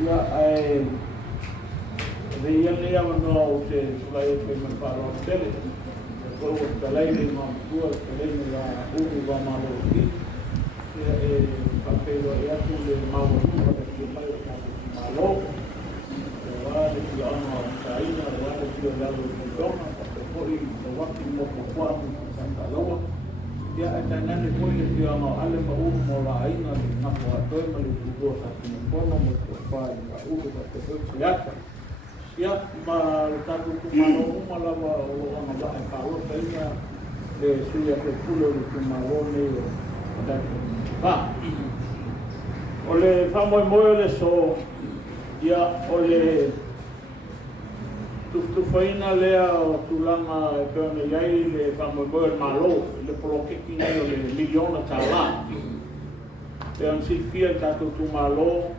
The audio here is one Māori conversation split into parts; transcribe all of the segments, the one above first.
ia ai veia lea manoa o te sulai o te manwhāroa tele. Ko o te leile ma tua, te leile la uru wa malo ki. Ia whawhero e atu le maua tua te ki mai o tātou ki malo. Te wāle ki ana o taina, te wāle ki o lalo ki tona, te koi te waki mo po kua mo ki Santa Loa. Ia e tainane koi le ki ana o ale ma uru mo la aina le ngako atoe ma le kukua sa ki mkono mo te whae ma uru ka te Faleata. Ia ma tātou kumaro umalawa o ana wa e kāota ina le suia Faipule o le kumaro nei o tātou Tufa. O le whamoemoe le so ia o le tufaina lea o tūlanga e peone iai le whamoemoe le malo le Poloketi nei o le Miliona tāla. Te ansifia tātou tumalo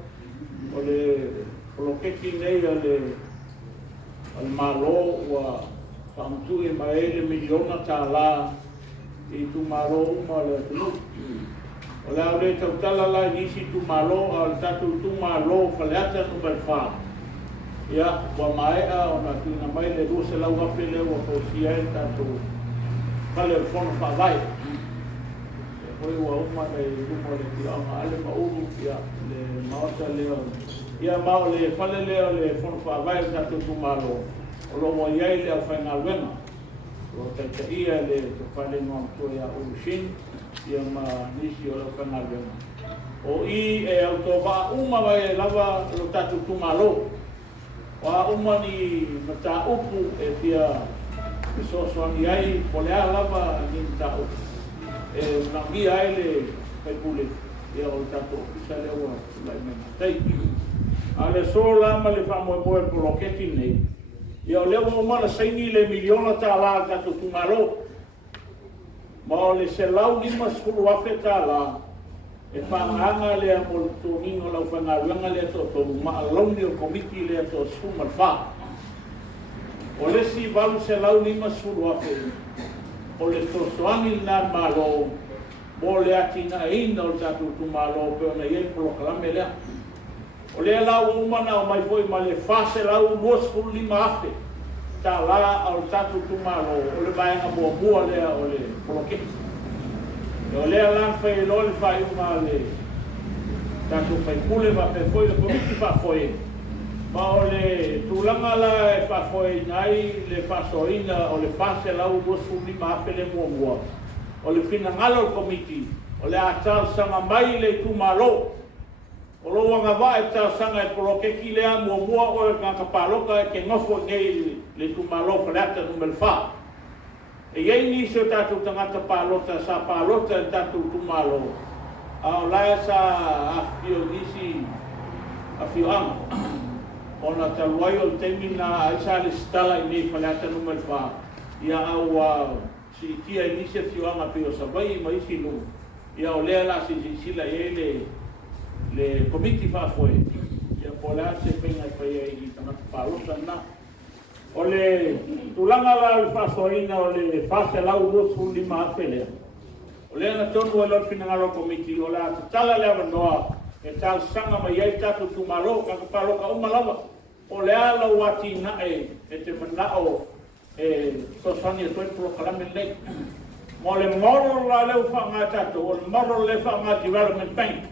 o le Poloketi nei o le malo wa whamtu e mai le Miliona tāla I Itumalo uma le tunu. O le au le tautala la nisi Itumalo a le tātou Itumalo Faleata number 5. Ia, wa maea o na tūna mai le rua se lau afe leo a fausia e tātou kale o whono whawai. Hoi ua uma le rumo le ki aunga ale mauru ia le maota leo. Ia mao le whale leo le whono whawai o tātou Itumalo. O lomo iai le au whainga Vena. O taita ia le te whale noa mtua ia Urushin. Ia ma nisi o lau whainga Vena. O I e au tō wā uma vai e lava lo tātou Itumalo. Wa umani mata upu e fia sosoani ai polea lava ni mata upu e nangi ai le Faipule ia o tato ofisa lewa lai mena tei a le sola ma le whamoemoe Poloketi nei ia o lewa umana saini le Miliona tāla tato Tumalo ma o le se lau lima skulu afe tāla e whaanga lea mo le tōningo lau whangaruanga lea tō tōru maalauni o komiti lea tō sumar wha. O le si walu se lau lima suru afe, o le tō soani nā malo, mo le Atina'e ina o tātou tu malo pe o na iei polokalame lea. O le lau umana o mai foi ma le whase lau mua suru lima afe, tā la o tātou tu malo, o le Vaega Muamua lea o le Poloketi. O lea lan whai lo le whai uma le tātou Faipule ma pe foi le komiti whafoe. Ma o le tūlanga la e whafoe nai le whasoina o le whase lau wosu lima ape le Muamua. O le whinangalo le komiti. O le atal sanga mai le Itumalo. O lo wanga wa e tal sanga e Poloketi lea Muamua o e kakapaloka e ke ngofo ngei le Itumalo Faleata number 5. E iei nisi o tātou tangata pālota, sa pālota e tātou Itumalo. Ao laia sa afio nisi, afio anga. O na taluai o temi na aisa le stala I nei Faleata number 5. Ia au si tia I nisi afio anga pio savai ma isi lu. Ia o lea la si sila e le komiti whafoe. Ia po lea se penga I whaia I tangata pālota na. O le tūlanga la le whasoina o le whase lau rosu lima afe lea. O lea na tonu e lor whinangaro komiti o lea tatala lea wanoa e tal sanga mai ei tātou Tumalo kakapaloka umalawa. O lea lau Atina'e e te manao e sosani e toi polokalame nei. Mo le moro la leu whanga tātou, o le moro le whanga Development Bank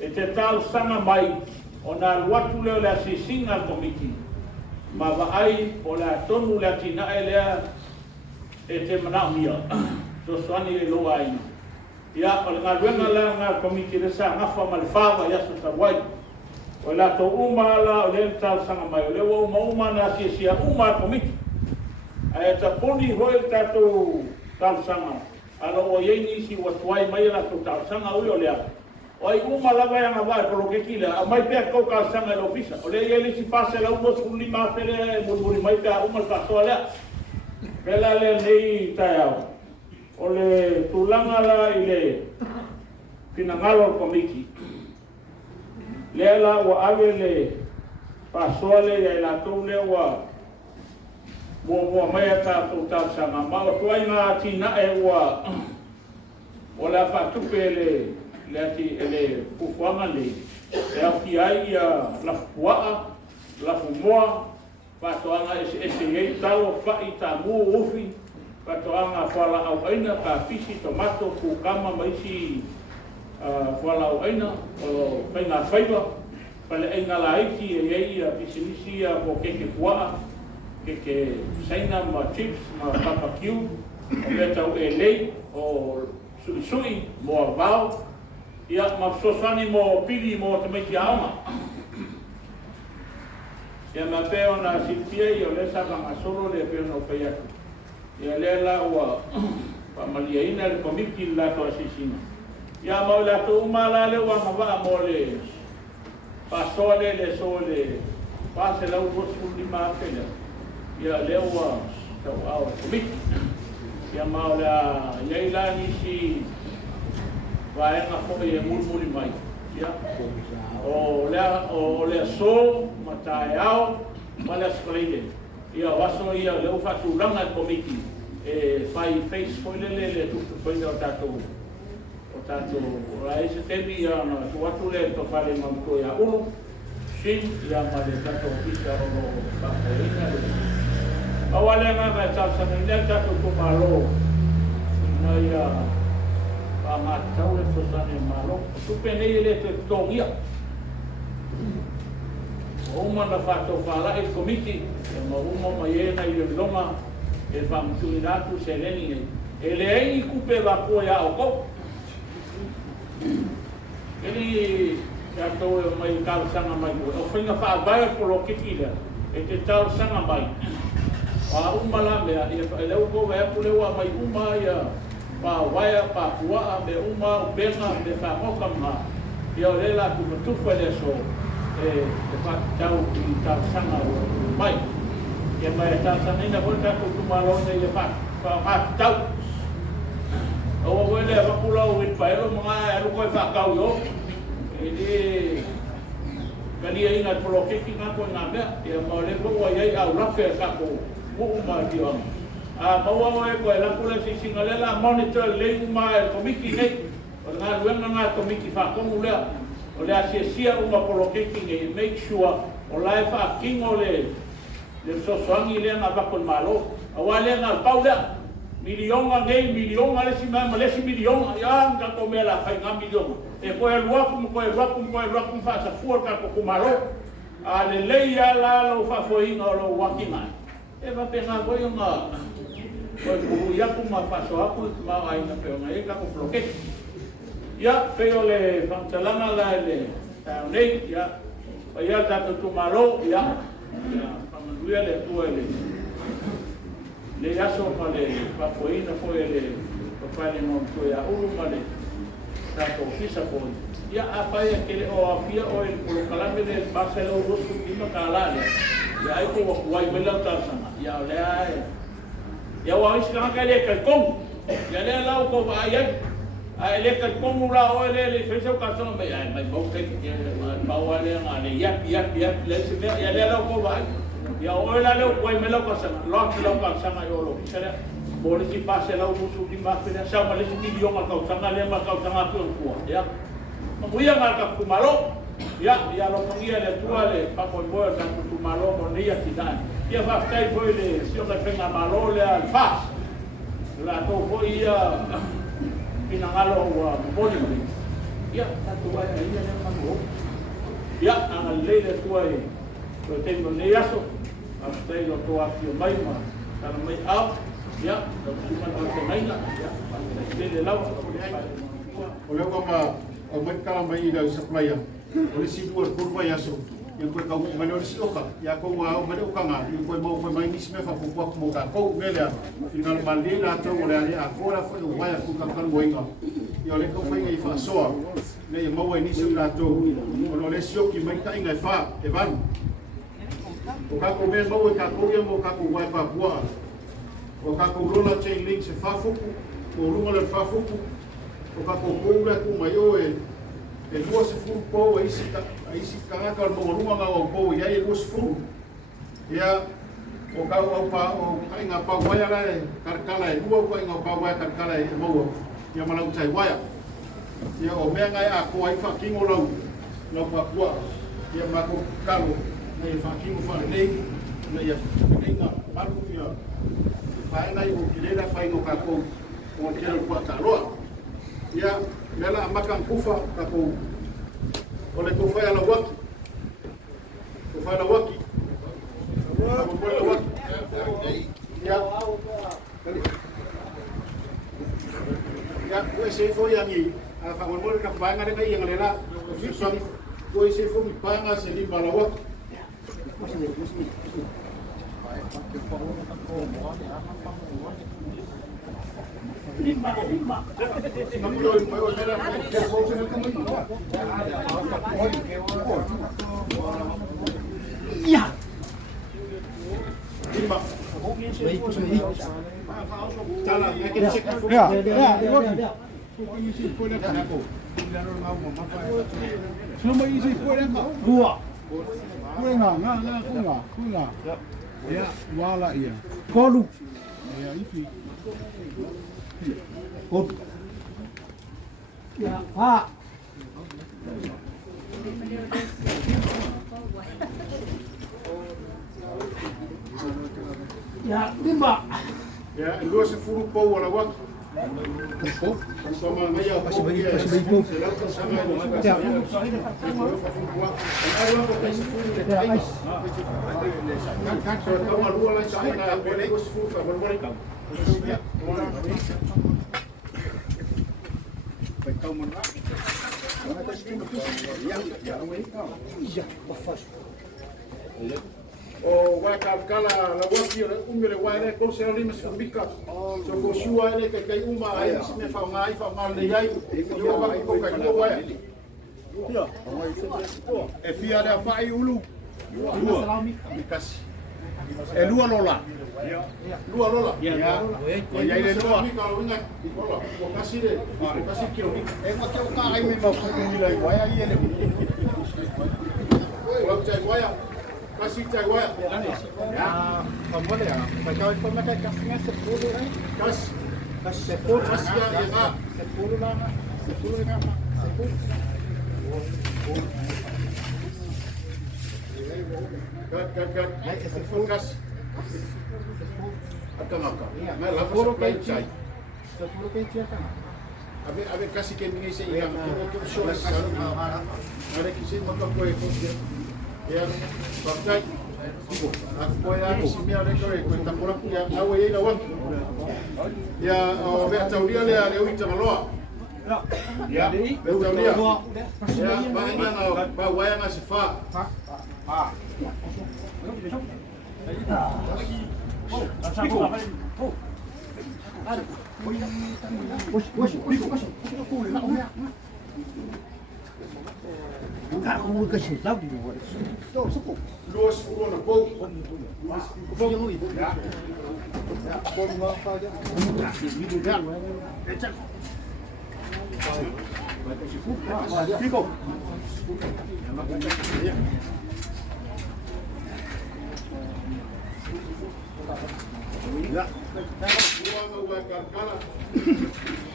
e te tal sanga mai o nā luatu leo le asisinga komiti. Ma vai o la tonu la Atina'e lea e te manao mia. So soani e loa ai. Ia o le ngaruenga la ngā komiti resa ngafa ma le whawa ia so tawai. O la to uma la o le tal sanga mai. O le wa uma na sia uma komiti. A e ta poni hoi tato tal sanga. Ala o iei nisi wa tuai mai la to tal sanga ui o lea. O ai uma lava ia ngā vai Poloketi lea, a mai pia kau ka sanga e ofisa. O le iei lisi whase lau mo suru lima afe lea e muri mai pia uma whasoa lea. Pela lea nei tai au. O le tūlanga la I le whinangalo komiti. Lea la wa awe le whasoa lea I la tau lea wa mua mai a tātou tau sanga. Ma o tuai ngā Atina'e wa o la whatupe le pufuanga le e au ki ai la fuaa, la fumoa, patoanga ese ei talo fai tamu ufi, patoanga whala au aina, ka pisi, tomato, kukama, maisi whala au aina, o whainga whaiwa, pale ainga la aiki e ei pisinisi po keke puaa, keke saina ma chips, ma papakiu, o le tau e lei, o sui mo vau, ia mafsosani mo pili mo te meiti aoma. Ia ma peo na silpia i o le sabanga solo le peo no whaiatu. Ia le la ua pamalia ina le komiki la toa sisina. Ia mau la to umala le ua mawaa mo le pasole le so le pase lau rosu lima apela. Ia le ua tau awa komiki. Ia mau la iaila nisi Vaega foi e murmuri mai. Ia. O le so mataeao ma le asfreile. Ia waso ia le ufatulanga e komiti. E fai face foi le tufu foi o tatou. O tatou la ese temi ia na tuatu le to fale mamto ia uno. Shin ia ma le tatou pisa o no papaina. Awale nga ta sa le tatou Itumalo. Na ia tau le sosane malo, tupe nei le te tongia. O uma na whato whala e komiti, e mauma mai ena i le longa, e whamtuinatu se leni nei. E le ei kupe wako ia o kou. Eli tatou e mai tau sanga mai koe. O whainga whaavaya Poloketi lea, e te tau sanga mai. A uma la mea, e leu koe e pulewa mai uma ia, pa waia pa puaa me uma ubenga me whamoka mga ia o lela Tufa le so e whakatau ki tau sanga o mai ia mai e tau sanga ina koi tato Itumalo nei e whakatau o wele e wakula o witpaelo mga e alu koe whakau yo e ni kania ina Poloketi ngā koe ngā mea ia mau le koe iai au lape e kako muuma ki wanga maua e koe lakula si singalela monitor le uma e komiki nei o ngā luenga ngā komiki whakongu lea o le asia uma Poloketi nei make sure o lai whakingo le sosoangi lea ngā bakon malo awa lea ngā pau lea Miliona nei Miliona le si mai malesi Miliona ia nga ko mea la whai ngā Miliona e koe ruakum whaasa fua ka ko kumalo a le leia la lo whafoinga o lo wakinga e wapenga koe o ngā Koe kuhu iaku ma paso aku ma aina peo nga eka ko Poloketi. Ia peo le whamtalanga la le tau nei, ia. Pa ia tato Itumalo, ia. Pamanuia le tua le. Le aso ma le papoina foi le papale mo to ia ulu ma le tato fisa foi. Ia apai ke le o afia o el Polokalame le Barcelona rosu kima kalale. Ia ai ko wai bela tasanga. Ia le ai. Ya wa isi ka le kalkong ya le la ko ba ya ai le kalkong la o le fese ka so me ai mai bo ke ba wa le nga le ya le se ya le la ko ba ya o la le ko me la ko sa ka sa yo lo sele bo le si pase la musu di ma pe sa ma le si di yo ma ka sa le ma ka sa ko ya mo ya ma ka kumalo ya lo pangia le tua le pa ko bo ka Itumalo mo ni ya titan ia whaktai foi le sio ka whenga malo le al fas. La tō foi ia pinangalo ua moni. Ia, tatu wai a ia le mango. Ia, anga leile tua e ko tengo nei aso. A whaktai lo tō afio mai ma. Tana mai au. Ia, tau suman au te maina. Ia, leile lau. O leo kama o mai kala mai i lau saplaya. O le situa kurwa aso. Yang koe kau mane o si oka, ia kou au mane oka ngā, ia koe mau koe mai nisi me whakupua mo ka kou mele a, i ngā mali nā tau o le ale a kora whai o waia ku kakanu moinga. Ia o le kau whainga i whaasoa, ne ia mau e nisi o nā tau, o no le sioki mai ka inga i wha, e vanu. O kako mea mau e kako ia mo kako wai papua, o kako rola chain link se whafuku, o runga le whafuku, o kako koura ku mai o e lua se furu pou e isi kangaka o monga ngā o pou ia e lua se furu. Ia o kau au pa o kainga pa waia la e karkala e lua kainga pa waia karkala e maua. Ia malau tai waia. Ia o mea ngai a koa i whakingo lau. no papua ia mako kalo nei fakimu fa nei na ia nga marku ia pai nai o kirela fai no kako o kero kwa kaloa ia mela amakan kufa kako ole kufa ala waki kufa ala waki ia ya ko se foi ani a fa mo ka panga de ngai ngala so ko se foi mi panga se li balawa limba ya limba Selama isi poin enggak? Dua. Poin enggak? Ya, wala iya. Kolu. Ya, isi. Kod. Ya, Pak. Ya, lima. Ya, dua sepuluh pau wala wak. Sama ngaya Kasih bayi pau. Ya. O vai calcala la waki umire waire ko se ali mes fabika so fo shua ele ke kai uma ai me fa ngai fa mal le ai yo ba ko ka ko waia E fia da fai ulu. kasi E lua lola. lua lola Ya. ya ile lua mi ka winga lola ko kasi de kasi kilo E mo te ka ai me ma ko ni lai wai ai ele. ko chai waia kasi chai waia Ya, como le ya. Pa ka ko ma ka kasnya 10 ai. kas Kas 10 kasi ya ya 10 lang. 10 lang. 10. Kat, esse focus. Akan apa? Nah, lapor kai chai. 10 kay tiya ka. Abe kasi que ninguém se ia que show ada que se maka ko e ko ya pakai tipo aku ya si mi ale ko ko ta pora ya awe ye na wan ya o be tauria le Itumalo ya be tauria ya ba ina na ba waya na sifa Luas puluh na pou.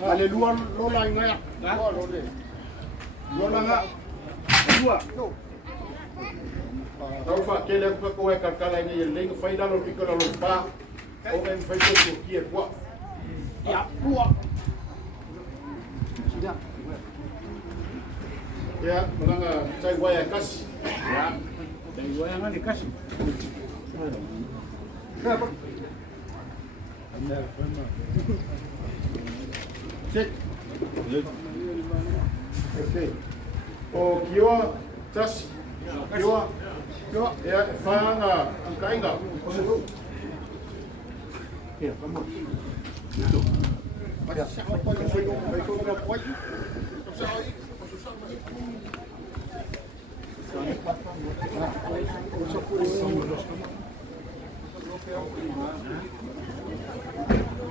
Ale lua lola ngaya. Lola nga. Lua. Tufa kele ko e kakala ni le fai da lo piccolo lo pa. O ben fai ko ki e kwa. Ya, lua. Ya, mga chai waya kasi. Ya. Dai waya nga ni kasi. Cek. Okay. O kiwa tas. Kiwa. Kiwa ya fanga ang kainga. Ya, vamos. Itu. Pada siapa yang foi no pode.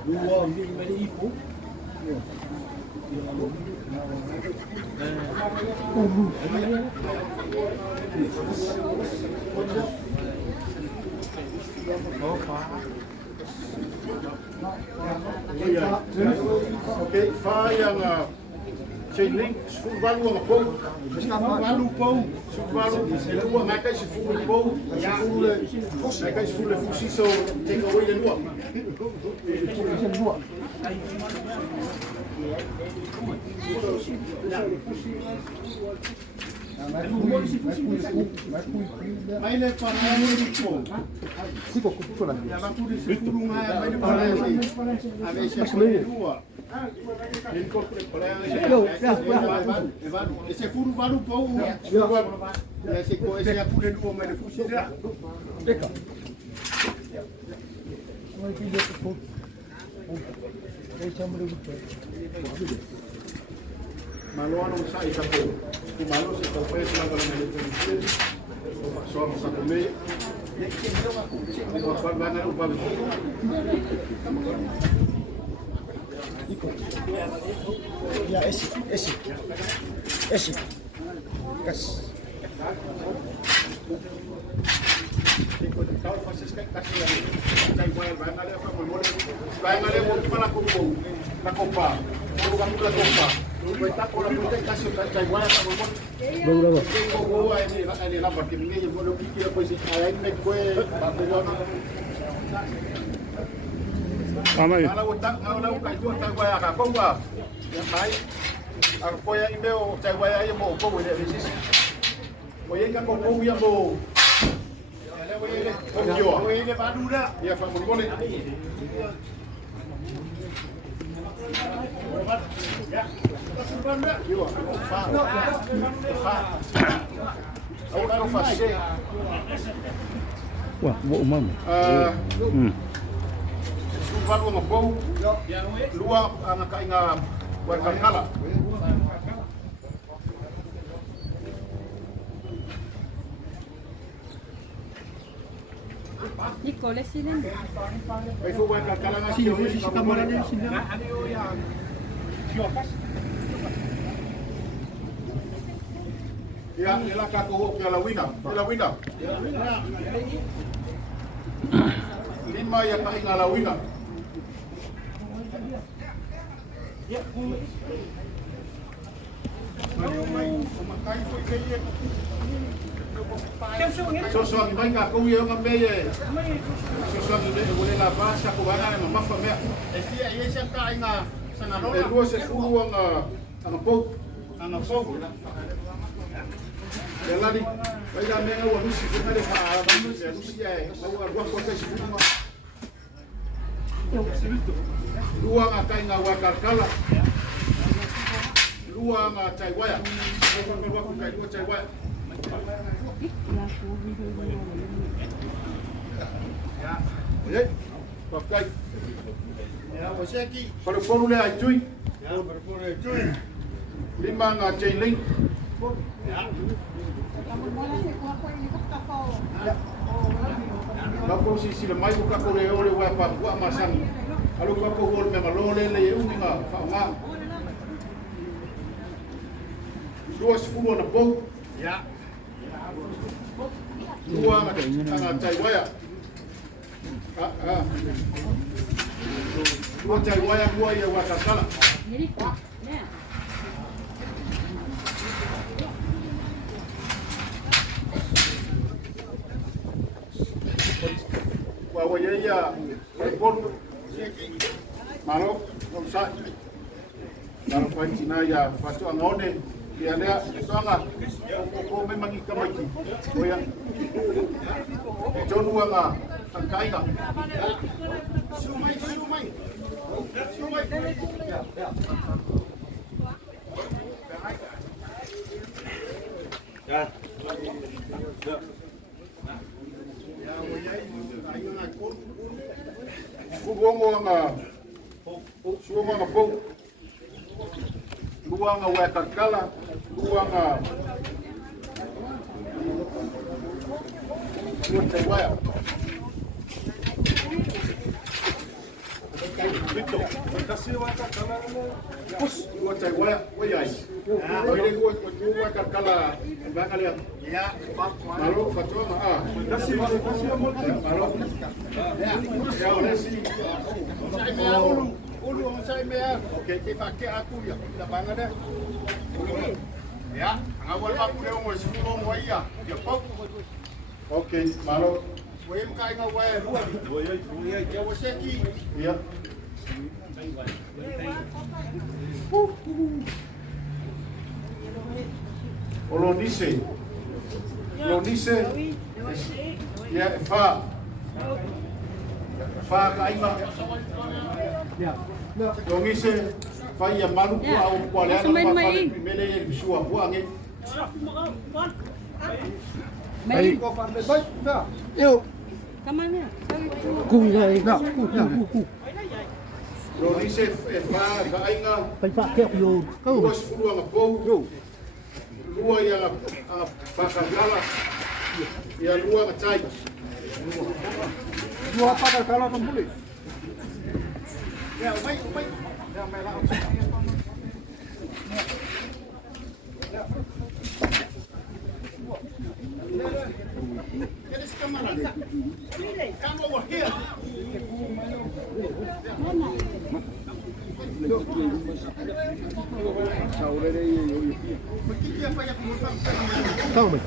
Dua ambil dari ibu. Okay, fa yang Chailing, Subalu ang po. Subalu po. Subalu. Lua nga kay si Fulu po. Nga kay si Fulu fusi so take away the lua. May le para mo dito. Siko ko lang. Ya ba tu di Fulu nga may para si. Ave siya ko lua. Ese furu valu pou. Ese ko ese ya pule luo mai de fusira. Eka. Malo ano sa isa po. Malo sa tope sa mga mga so sa kami. Ano pa ba na upa. Ya, esse. Kas. Kalau proses kasih lagi, saya bayang ada apa memulai, bayang ada mau mana kumpul, nak kompa, kalau kamu nak kompa, kita kalau kita kasih saya bayang apa memulai, kau ini lambat ini yang boleh pikir apa sih, ayam nak kue, Miliona. Kalau utang, kalau kayu utang bayang apa kau bah, yang baik, aku kau yang email saya bayang yang mau kau boleh bisnis, kau yang kau yang mau. Oye, badura. Ya, Faipule. Ya. Wah, mau umam. Sumpah lu ngebau. Lua ang kainga buat kala. Nicole sila. Ay fu buat kala nga Si kamera niya sila. Ya, ila kakuhok ya lawina. Lawina. Lima ya kainga lawina. Sosok ini mereka kau yang ngambil. Sosok ini boleh lapas. Aku bangan yang mampu mea. Esi ayah siapa inga sangat orang. Dua sepuluh ang pok. Jadi, baiklah mereka waduh sih kita deh Bangun ya Rusia. Bawa dua kota semua. Dua akan inga wakar kala. Dua cai waya. Dua cai waya. Ya, pakai. Ya, poseki. Poloketi ai cui. Ya, Poloketi cui. Lima ngacai link. Ya. Bako sisi le mai buka kore ole wa pa wa masang. Alu bako hol me malole le unga fa nga. Dua sepuluh na bau. Ya. Dua ang cai waya. Dua cai waya dua ya wakakala. Wawa ya Faipule. Malo, không sai. Kalau Cina ya patu angone. Dia ada sangat. Kau memang ikan lagi. Oh yang John Wanga Angkaina. Sumai. Ya. Suwa nga po. Luwa nga wetar kala. Luwa nga waya. Vito. Pus, luwa chay waya. Wayay. Pwede ko wetar kala. Baka lihat. Ya, malo fatwa Kasih malo. Ya, oleh si. Ulu ang sa ime. Okay, kifake aku ya. Da bana deh. Ya, ngawal aku deh mo sepuluh mo iya. Ya pop. Okay, malo. Boy mo kay ngawal luwa. Boy, ya waseki. Ya. Olonise. Olonise. Ya, fa. Fa kaima. Ya. Olonise. Fa ya malu ku au ku ale ana fa mele ye bisua buange. Mày Eu. kemana? Cùng này. Nào, cùng. Olonise fa kainga. Phải phạt kẹo vô. Luas fuluanga pou. Lua ya pakagala. Ya lua ngacai. Dua patah kalau kembali. Ya, umay. Ya, may laot. Kailan kamera? Come over here. Tahu baik.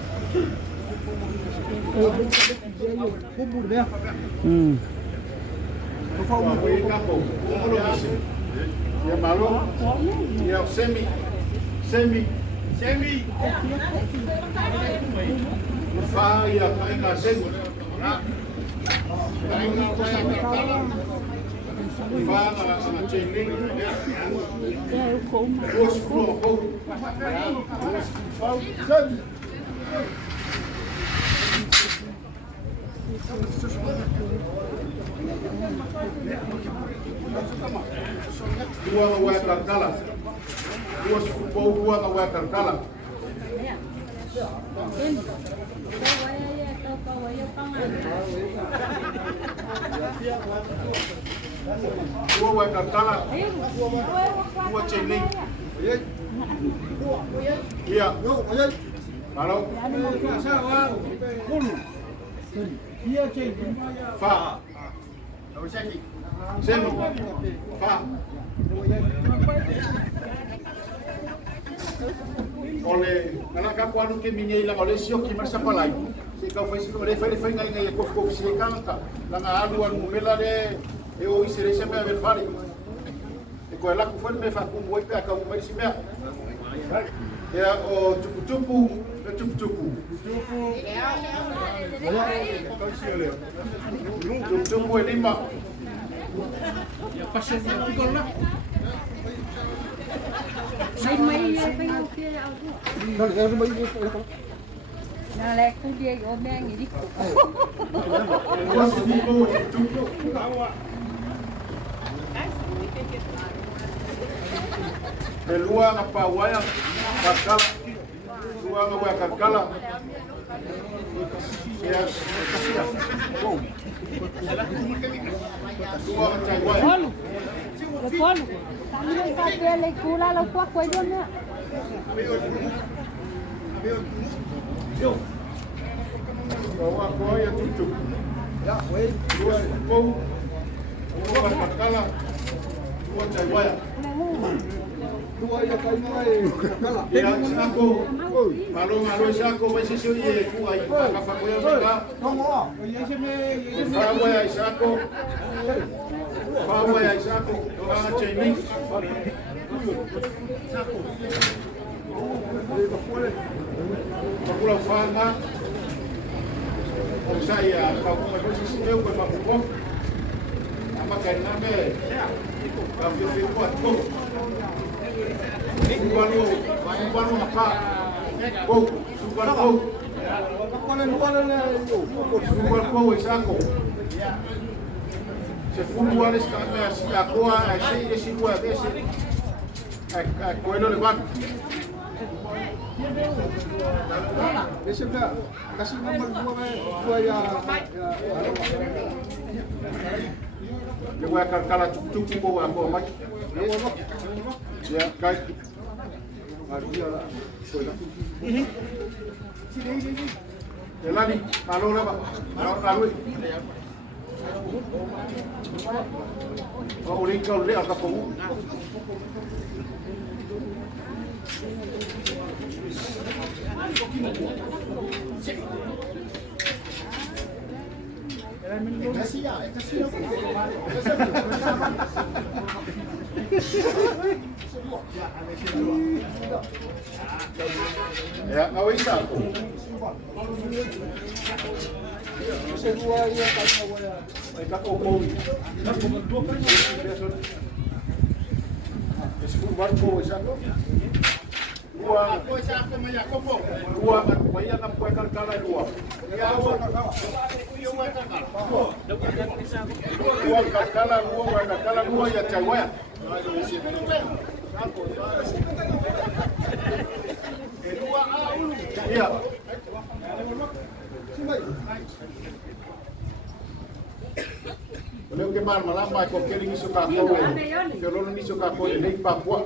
Kubur dia. Tufa umay kapo. Ya malo. Ya semi. Fa ya kainga semi. Fa na chaining. Luas fuluanga pou. Dua ngawai karkala. Dua sepuluh dua ngawai karkala. Dua ngawai karkala. Dua cening. Iya. Halo. Dia cek. Fa. Semi. Fa. Ole, kana ka kwanu ke minye la ole sio ki marsa palai. Se ka foi sio le fai ngai ko si kanta. La nga alu anu mela de e o isere se me fari. E ko la ku foi me fa ku mo ka ka mo si me. Ya o tupu. Tupu lima. Ya pasal ni ko la. Mày phải ngồi kia ao thuốc. Nào lẹ cô đi ôm mẹ nghỉ đi. Lua ngapa waya kakala. Lua ngapa kakala. Yes. Bom. Lua ngapa waya. Polo. Kami tak boleh kula lupa kau itu nak. Bawa kau ya cucuk. Ya, wei. Dua kau. Dua kakala. Dua cawaya. Dua ya kau mai. Ya, aku. Malu aku masih suye ku ai kafa ko ya ka. Tunggu. Ya sini. Bawa ya aku. Bawa ya aku. Doa caining. Pakula fanga. Om saya kau mai posisi meu ko mapupo. Ama kai name. Kau fiu kuat ko. Kuano apa? Go, subar go. Subar go isako. Se futuales kami akoa ese dua ese. Koelo levan. Besok dah kasih nomor dua ya. Le voy a cargar a chup po ako mai. Ya kai. Elani, malo laba. Malo. O ri ka le ka ko. Ya, awak isa. Semua ia kaya waya. Ay ka ko ko. Na ko mo ka ni. Esse barco isa ko. Dua kan waya na ko kala dua. Ya dua kala dua ya chawaya. Iya. Kalau kemar malam mai ko kering isu ka ko. Kalau ni isu ka ko ni Papua.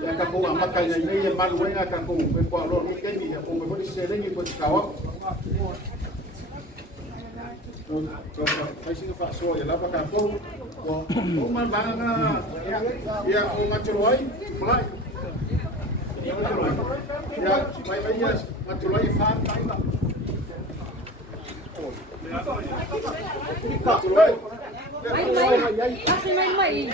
Ya ka ko makan ya ni ya mal wenga ka ko ko lo ni ke ni ko ko ni se ni ko kawa. Ai sing fa so ya lava ka ko. Ko man banga ya ko macuroi mulai. Ya, vai ya macuroi fa tai ba. Macuroi. Kasi may.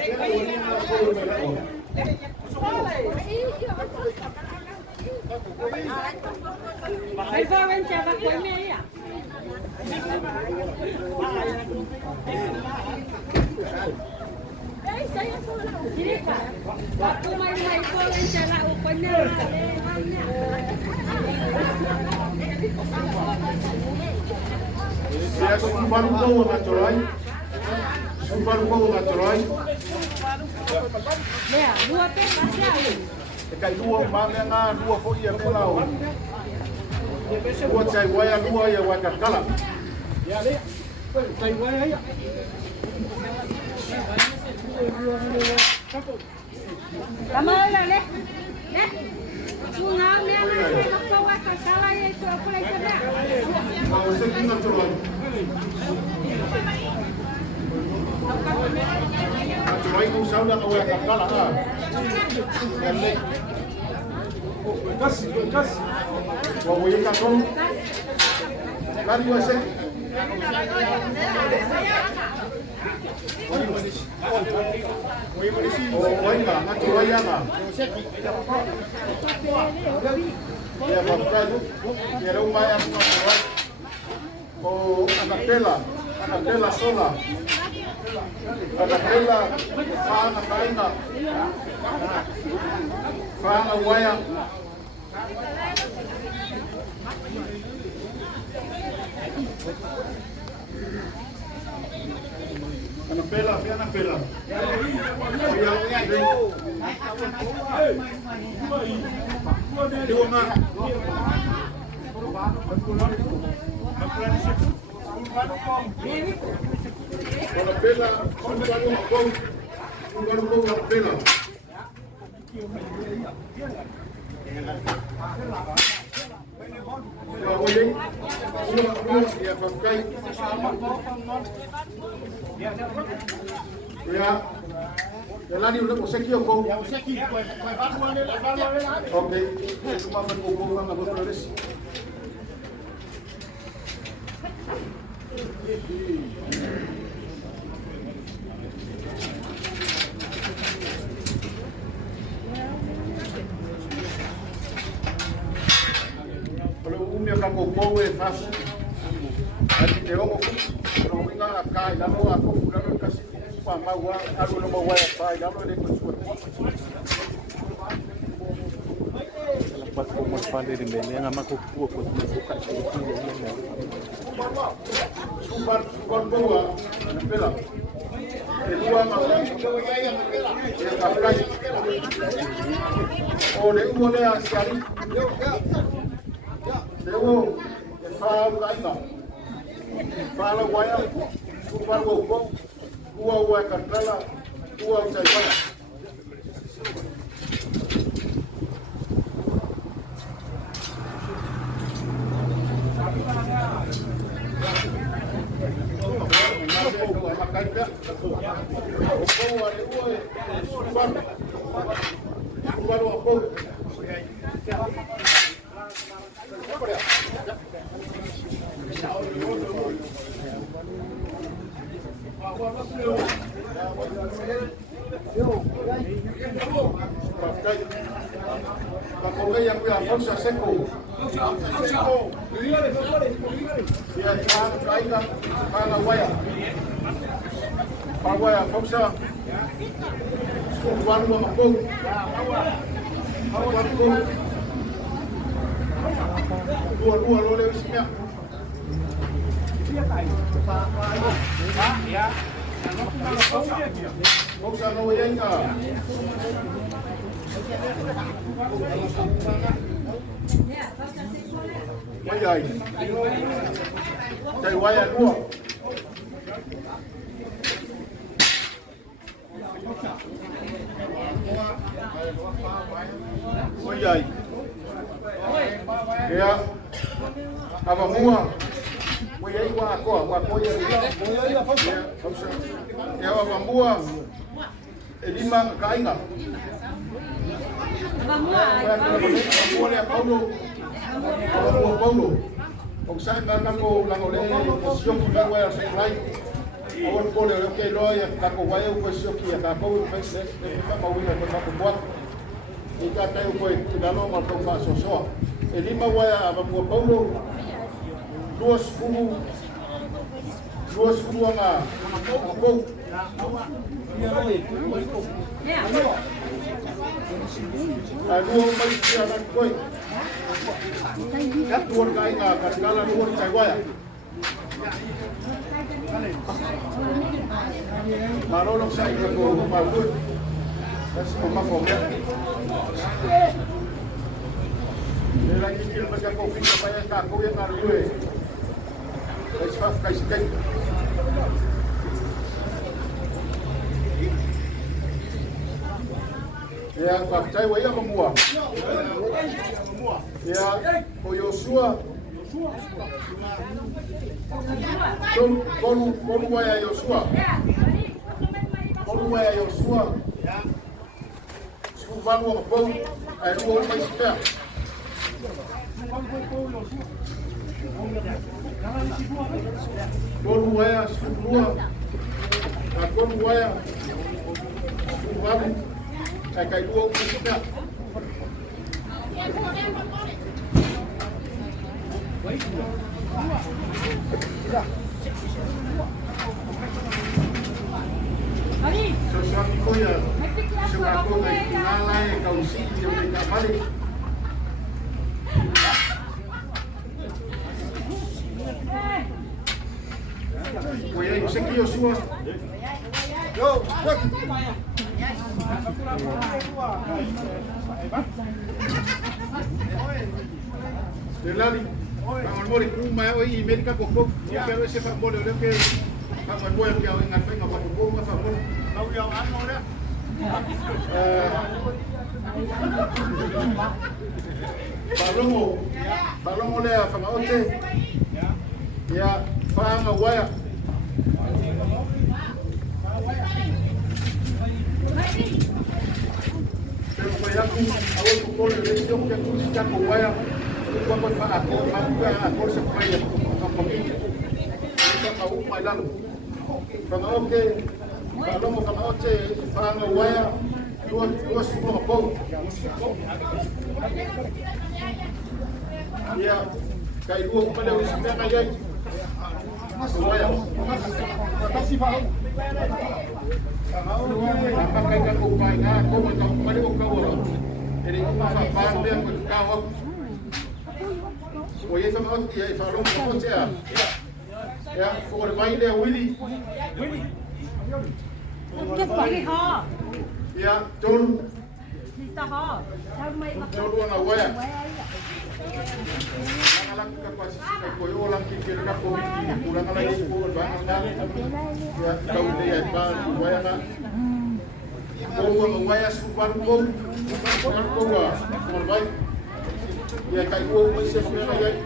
Ay, saben siya ba ko niya? Hindi ka. Bakit may saben siya na upo niya? Ya, baru ko macuroi. Baru ko macuroi. Lea, dua pesos siya. Kai dua mame nga dua fo ia pelao. Dua cai waya dua ya waka kala. Ya le. Kaya waya ya. Kamala le. Le. Bunga niya na nakawa ka sala ito ako lang sana. Mau sedih macuroi. Macuroi ku sauna ka waka kala ah. Ele. Gas. Wa woye ka ko. Lari wa se. Oh, Vaega, macuroi ana. Ya papai, era uma ya macuroi. Oh, anapela sola. Anapela fana kaina. Fana waya. Anapela. Ya lari udah usaki aku. Ya usaki, kau Oke, itu mah berhubungan sama terus. Kalau umumnya kamu kowe pas, nanti terong kalau ingat kai, lalu aku udah kasih Muamua, aku nama Vaega, lalu dia kusuat. Lepas umur pandai di bawah yang amak kuku suka seperti ini. Sumbar bawa, pela. Kedua malam, dia pakai. Oh, dia boleh sekali. Dewo, faham kaina. Faham Vaega, sumbar bawa. Gua kantala, gua usaha. Kaipea. Okoa le ue. Subaru a pou. Pakoge yang punya forsa seko. Ya, kainga kana waya. Waya forsa. Subaru a pou. Dua lo le isnya. Ya. Forsa no yenga. Waya. Tay waya dua. Waya. Ya. Apa mua? Waya wa ko ya. Ya apa mua? Elima kainga. Vamos a Paulo. Kung saan ka nako langole posisyon ko na wala sa flight. Awon ko le okay lo ya kako wayo posisyon ki ya kako face ka mawina ko sa kubuat. Ika tayo ko tinalo mo to pa soso. Elima waya aba mo Paulo. Duas furu nga ko. Aduh, mai siaran koi. Kat tuan kai nga katkala tuan kai waya. Marolong sa ika ko malun. Tas kumafom ya. Nila kikil baga ko fika pa ka ko yang arue. Esfaf kai sikai. Ya, pakai waya Muamua. Ya, o Joshua. Kon waya Joshua. Kon waya Joshua. Suban wong bong, ai wong mai sta. Kon waya Suban. Kon waya Suban. Kai dua kita. Sesuatu ko ya. Sesuatu kay nalay kausi yung may kapalik. Kuya, yung sa Joshua. Yo, look. Delali, pangon mo rin kung may email ka kukuk, pero ese pagmolo lang kay pangon mo yung kaya ingat pa yung kapatubong ka pagmolo. Tawyawan mo na. Balong mo lea, pangaote. Ya, pangawaya. Pero kaya kung awal ko pole resyon kaya kung siya ko waya kung pa ako ako sa kaya ang pamilya ito kaumay lang pang-oke kalau mo pang-oke pang-waya duas mo ako ya kay duwa ko pala usip na ngayon waya kasi pa pakai kan upay nga ako magkakapali ko kawala ini ko mapapande ang magkawag o yun sa mga tiya ifarong ko siya ya for my day Willie ya John John na waya alang kapasisi ko yung walang kikir na komiti kulang lagi po bangang na ya tahu dia pa waya na kung waya suban ko baik ya kay ko mo siya na yan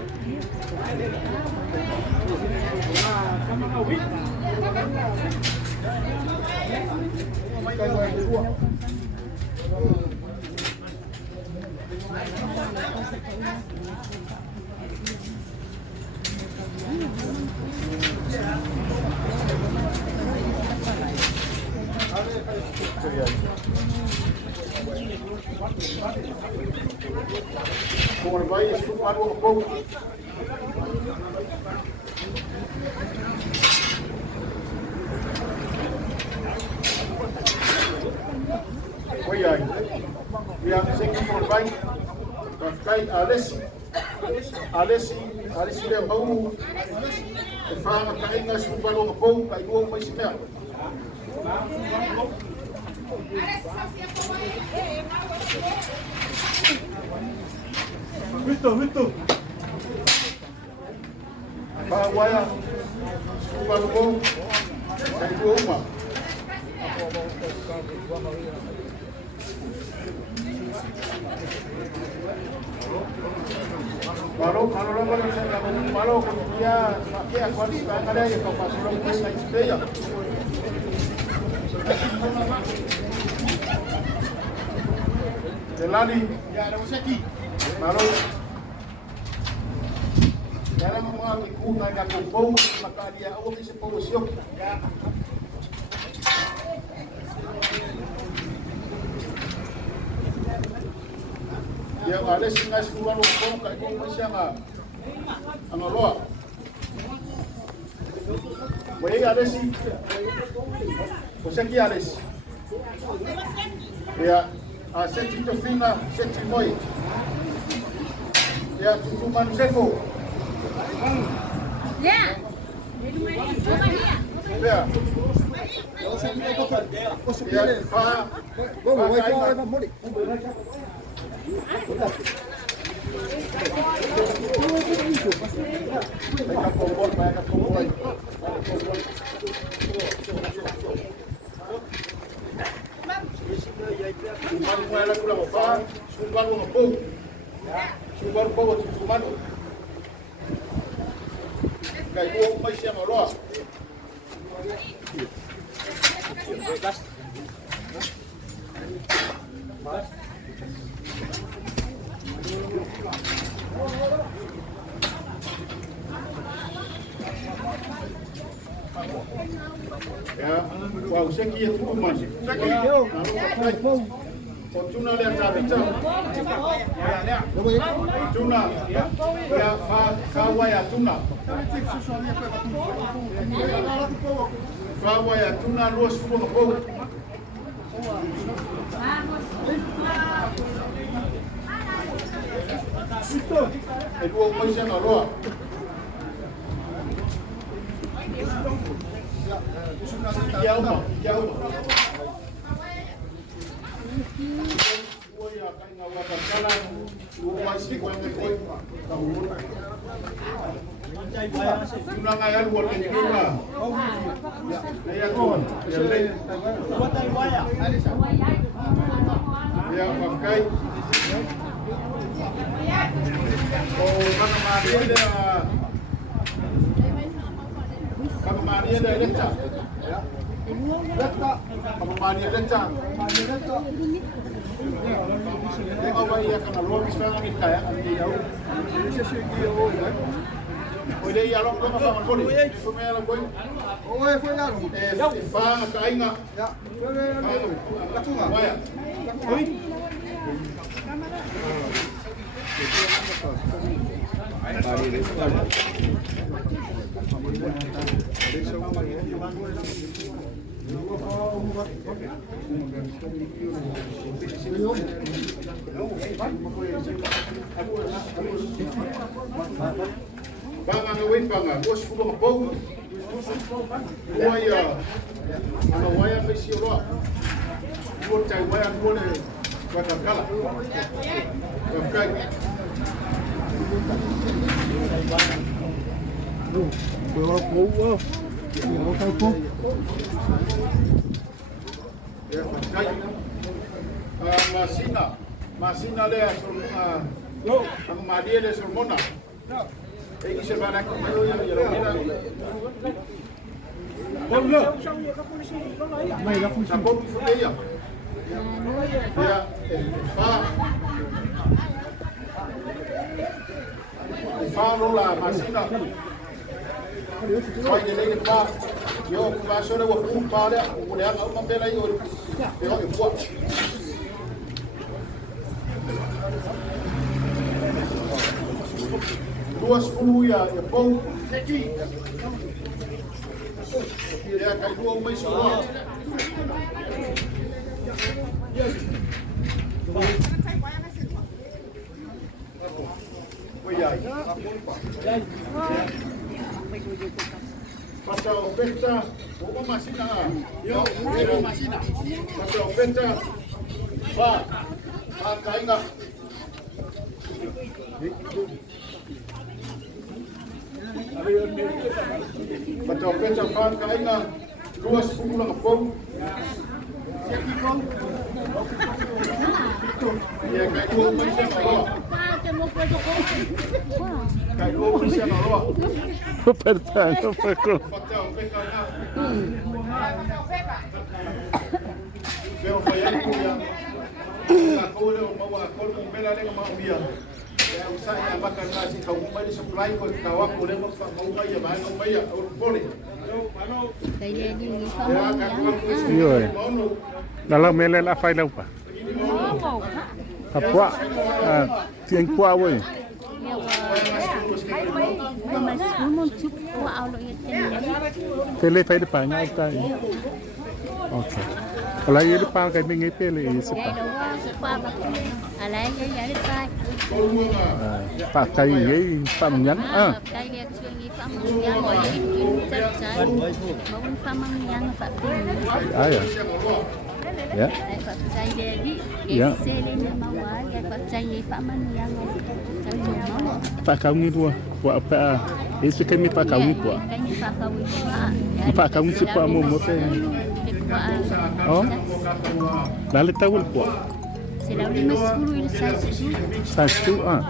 Como vai isso para o povo. Oi aí. E a gente por vai ficar Alessi le mau e fanga kai na su para o povo kai do mais mea. Visto. Vaega, suba no bom, sai do uma. Malo dia pakai akuan sekarang ada yang kau pasal orang pun naik sepeda. Jelani, ya ada usaki. Malo. Dalam mga ikungan na kumpong, makalia ako sa polusyon. Yang ada singa sebuah kumpong, kaya kung masya nga, ang Oloa. Vaega ada si, usaki ada si. Ya, seti Tufa, seti moi. Ya, Tufa Sefo. Ya. Ya. Kayu mai siang Oloa. Ya, wow, seki itu kuman. Seki. Fortuna le atabita. Tuna. Ya fawa ya tuna. Fawa ya tuna luas fumo ko. Sito. El huevo mai siang Oloa. Jauh. Banga ngawin banga, bos fulo ngapong. Waya, ano waya may si Oloa. Buat cai waya buat kala. Kafkai. Ya, kafkai. Masina le ang madia le sormona. Ini sebenarnya kalau yang Sabon futeia. Ya, fa rola masina. Vai de lei pa. Yo começo a o para, o leão uma bela aí, eu vou. Duas fuluia, é bom. Ya kai dua mai solo. Pasal pesta, uma masina. Yo, masina. Pasal pesta. Ba, kainga. Pasal pesta fa kainga. Duas fula pom. Ya kai dua mai solo. Kai dua mai solo. Apertar, não foi com. Pero foi aí que a coisa uma coisa com bela lenga mau dia. Eu sai a makan nasi kau mai di supply ko tawa ko le mau mai ya mai mau mai ya boleh. Cái gì đi nghỉ không nhá. Rồi. Dalam melen apa itu pak? Apa? Tiang kuah woi. Mà xuống một chút qua áo lội Tele phải depan ngay tay. Okay. Kalau ia depan kan mengai pele sepak. Alay ya depan. Pakai ye pamnyan Cái việc chuyện gì phạm yang gọi in chân trái. Muốn phạm yang phạm tin. Ya. Ya. Phạm trái jadi. Ya. Selena mawa ya phạm trái ni phạm yang. Trái cuma. Pak kawin dua. Buat apa? Itu kami pak kawin buat. Kami pak kawin. Pak kawin siapa mau mote? Oh. Lalu tahu buat. Sila 50 il 6. Satu Ikan.